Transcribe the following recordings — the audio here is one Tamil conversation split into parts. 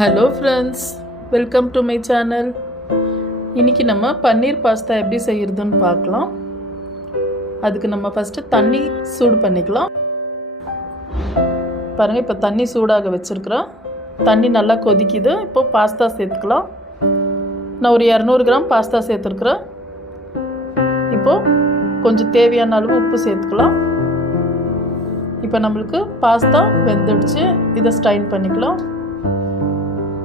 Hello friends, welcome to my channel. இன்னைக்கு நம்ம பன்னீர் பாஸ்தா எப்படி செய்யறதுன்னு பார்க்கலாம். அதுக்கு நம்ம ஃபர்ஸ்ட் தண்ணி சூடு பண்ணிக்கலாம். பாருங்க இப்போ தண்ணி சூடாக வச்சிருக்கேன். தண்ணி நல்லா கொதிக்குது. இப்போ பாஸ்தா சேர்த்துக்கலாம். நான் ஒரு 200 கிராம் பாஸ்தா சேர்த்துக்கிறேன். இப்போ கொஞ்சம் தேவையான அளவு உப்பு சேர்த்துக்கலாம். இப்போ நம்மளுக்கு பாஸ்தா வெந்துடுச்சு. இதை ஸ்ட்ரைன் பண்ணிக்கலாம்.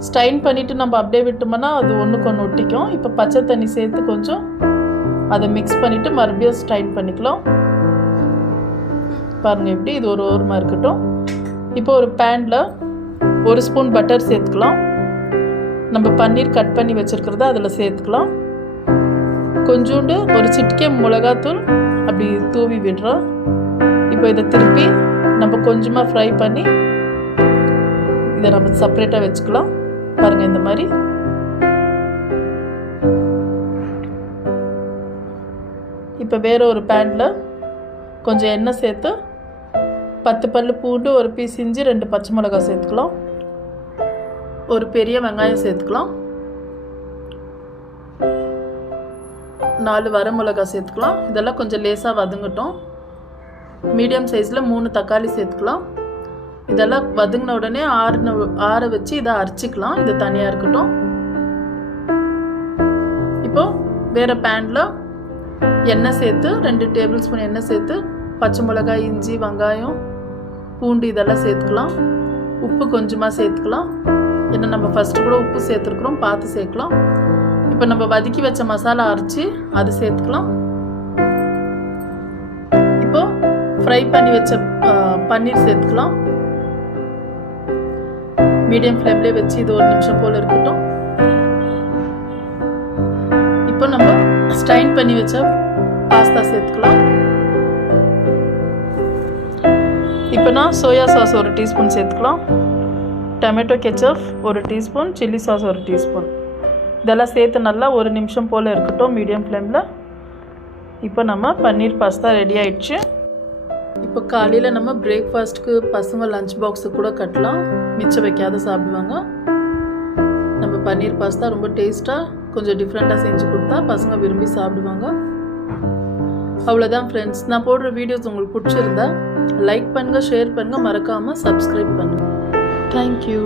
ஸ்ட்ரைன் பண்ணிவிட்டு நம்ம அப்படியே விட்டோம்னா அது ஒன்றுக்கு ஒன்று ஒட்டிக்கும். இப்போ பச்சை தண்ணி சேர்த்து கொஞ்சம் அதை மிக்ஸ் பண்ணிவிட்டு மறுபடியும் ஸ்ட்ரைன் பண்ணிக்கலாம். பாருங்கள் எப்படி இது ஒரு ஓரமாக இருக்கட்டும். இப்போ ஒரு பேனில் 1 ஸ்பூன் பட்டர் சேர்த்துக்கலாம். நம்ம பன்னீர் கட் பண்ணி வச்சுருக்கிறத அதில் சேர்த்துக்கலாம். கொஞ்சோண்டு ஒரு சிட்டிகை மிளகாத்தூள் அப்படி தூவி விடுறோம். இப்போ இதை திருப்பி நம்ம கொஞ்சமாக ஃப்ரை பண்ணி இதை நம்ம செப்பரேட்டாக வச்சுக்கலாம். பாருங்கள் இந்த மாதிரி. இப்போ வேறு ஒரு பேனில் கொஞ்சம் எண்ணெய் சேர்த்து 10 பல்லு பூண்டு, ஒரு பீஸ் இஞ்சி, 2 பச்சை மிளகாய் சேர்த்துக்கலாம். ஒரு பெரிய வெங்காயம் சேர்த்துக்கலாம். 4 வரமிளகாய் சேர்த்துக்கலாம். இதெல்லாம் கொஞ்சம் லேசாக வதங்கட்டும். மீடியம் சைஸில் 3 தக்காளி சேர்த்துக்கலாம். இதெல்லாம் வதங்கின உடனே ஆற வச்சு இதை அரைச்சிக்கலாம். இது தனியாக இருக்கட்டும். இப்போ வேறு பேனில் எண்ணெய் சேர்த்து 2 டேபிள் ஸ்பூன் எண்ணெய் சேர்த்து பச்சை மிளகாய், இஞ்சி, வெங்காயம், பூண்டு இதெல்லாம் சேர்த்துக்கலாம். உப்பு கொஞ்சமாக சேர்த்துக்கலாம். ஏன்னா நம்ம ஃபஸ்ட்டு கூட உப்பு சேர்த்துருக்குறோம், பார்த்து சேர்க்கலாம். இப்போ நம்ம வதக்கி வச்ச மசாலா அரைச்சி அது சேர்த்துக்கலாம். இப்போ ஃப்ரை பண்ணி வச்ச பன்னீர் சேர்த்துக்கலாம். மீடியம் ஃப்ளேம்லேயே வச்சு இது 1 நிமிஷம் போல் இருக்கட்டும். இப்போ நம்ம ஸ்ட்ரைன் பண்ணி வச்ச பாஸ்தா சேர்த்துக்கலாம். இப்போ நான் சோயா சாஸ் 1 டீஸ்பூன் சேர்த்துக்கலாம். Tomato ketchup 1 teaspoon, chilli sauce 1 teaspoon. இதெல்லாம் சேர்த்து நல்லா 1 நிமிஷம் போல் இருக்கட்டும் மீடியம் ஃப்ளேமில். இப்போ நம்ம பன்னீர் பாஸ்தா ரெடி ஆயிடுச்சு. இப்போ காலையில் நம்ம பிரேக்ஃபாஸ்ட்டுக்கு பசங்க லஞ்ச் பாக்ஸுக்கு கூட கட்டலாம். மிச்சம் வைக்காத சாப்பிடுவாங்க. நம்ம பன்னீர் பாஸ்தா ரொம்ப டேஸ்ட்டாக கொஞ்சம் டிஃப்ரெண்ட்டாக செஞ்சு கொடுத்தா பசங்க விரும்பி சாப்பிடுவாங்க. அவ்வளோதான் ஃப்ரெண்ட்ஸ். நான் போடுற வீடியோஸ் உங்களுக்கு பிடிச்சிருந்தா லைக் பண்ணுங்கள், ஷேர் பண்ணுங்கள், மறக்காமல் சப்ஸ்கிரைப் பண்ணுங்கள். தேங்க்யூ.